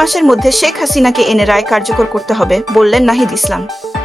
মাসের মধ্যে শেখ হাসিনাকে এনে রায় কার্যকর করতে হবে বললেন নাহিদ ইসলাম।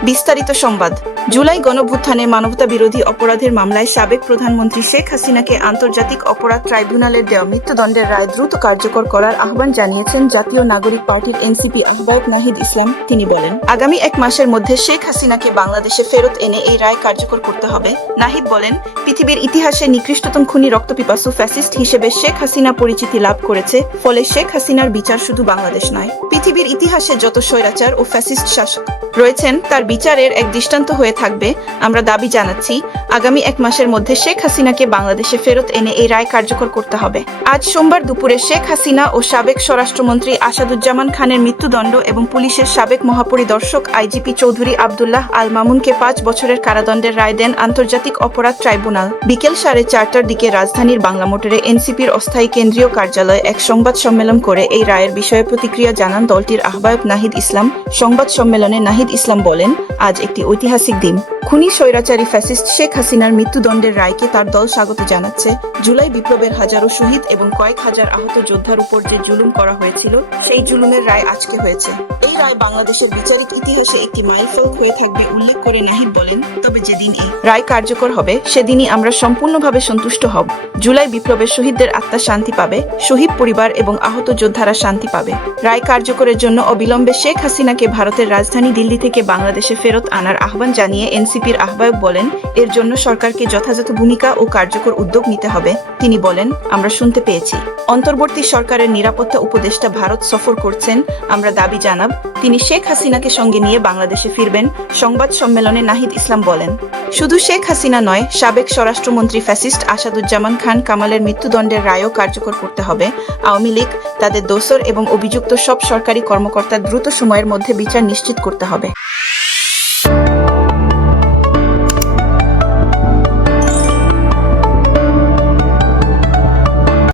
বিস্তারিত সংবাদ। জুলাই গণভ্যুত্থানে মানবতা বিরোধী অপরাধের মামলায় সাবেক প্রধানমন্ত্রী শেখ হাসিনাকে আন্তর্জাতিক অপরাধ ট্রাইব্যুনালের দেওয়া মৃত্যুদণ্ডের রায় দ্রুত কার্যকর করার আহ্বান জানিয়েছেন জাতীয় নাগরিক পার্টির এনসিপি আহ্বায়ক নাহিদ ইসলাম। তিনি বলেন, আগামী এক মাসের মধ্যে শেখ হাসিনাকে বাংলাদেশে ফেরত এনে এই রায় কার্যকর করতে হবে। নাহিদ বলেন, পৃথিবীর ইতিহাসে নিকৃষ্টতম খুনি রক্তপিপাসু ফ্যাসিস্ট হিসেবে শেখ হাসিনা পরিচিতি লাভ করেছে, ফলে শেখ হাসিনার বিচার শুধু বাংলাদেশ নয়, পৃথিবীর ইতিহাসে যত স্বৈরাচার ও ফ্যাসিস্ট শাসক রয়েছেন, তার বিচারের এক দৃষ্টান্ত হয়ে থাকবে। আমরা দাবি জানাচ্ছি, আগামী এক মাসের মধ্যে শেখ হাসিনাকে বাংলাদেশে ফেরত এনে এই রায় কার্যকর করতে হবে। আজ সোমবার দুপুরে শেখ হাসিনা ও সাবেক স্বরাষ্ট্রমন্ত্রী আসাদুজ্জামান খানের মৃত্যুদণ্ড এবং পুলিশের সাবেক মহাপরিদর্শক আইজিপি চৌধুরী আবদুল্লাহ আল মামুনকে পাঁচ বছরের কারাদণ্ডের রায় দেন আন্তর্জাতিক অপরাধ ট্রাইব্যুনাল। বিকেল সাড়ে চারটার দিকে রাজধানীর বাংলা মোটরে এনসিপির অস্থায়ী কেন্দ্রীয় কার্যালয়ে এক সংবাদ সম্মেলন করে এই রায়ের বিষয়ে প্রতিক্রিয়া জানান দলটির আহ্বায়ক নাহিদ ইসলাম। সংবাদ সম্মেলনে নাহিদ ইসলাম বলেন আজ একটি ঐতিহাসিক দিন। খুনি স্বৈরাচারী ফ্যাসিস্ট শেখ হাসিনার মৃত্যুদণ্ডের রায়কে তার দল স্বাগত জানাচ্ছে। জুলাই বিপ্লবের হাজারো শহীদ এবং কয়েক হাজার আহত যোদ্ধার উপর যে জুলুম করা হয়েছিল, সেই জুলুমের রায় আজকে হয়েছে। এই রায় বাংলাদেশের বিচারিক ইতিহাসে একটি মাইলফলক হয়ে থাকবে উল্লেখ করে নাহিদ বলেন, তবে যেদিন এই রায় কার্যকর হবে, সেদিনই আমরা সম্পূর্ণভাবে সন্তুষ্ট হব। জুলাই বিপ্লবের শহীদদের আত্মা শান্তি পাবে, শহীদ পরিবার এবং আহত যোদ্ধারা শান্তি পাবে। রায় কার্যকরের জন্য অবিলম্বে শেখ হাসিনাকে ভারতের রাজধানী দিল্লি থেকে বাংলাদেশে ফেরত আনার আহ্বান জানিয়ে এনসিপির আহ্বায়ক বলেন, এর জন্য সরকারকে যথাযথ ভূমিকা ও কার্যকর উদ্যোগ নিতে হবে। তিনি বলেন, আমরা শুনতে পেয়েছি। অন্তর্বর্তী সরকারের নিরাপত্তা উপদেষ্টা ভারত সফর করছেন। আমরা দাবি জানাব, তিনি শেখ হাসিনাকে সঙ্গে নিয়ে বাংলাদেশে ফিরবেন। সংবাদ সম্মেলনে নাহিদ ইসলাম বলেন, শুধু শেখ হাসিনা নয়, সাবেক স্বরাষ্ট্রমন্ত্রী ফ্যাসিস্ট আসাদুজ্জামান খান কামালের মৃত্যুদণ্ডের রায়ও কার্যকর করতে হবে। আওয়ামী লীগ, তাদের দোসর এবং অভিযুক্ত সব সরকারি কর্মকর্তা দ্রুত সময়ের মধ্যে বিচার নিশ্চিত করতে হবে।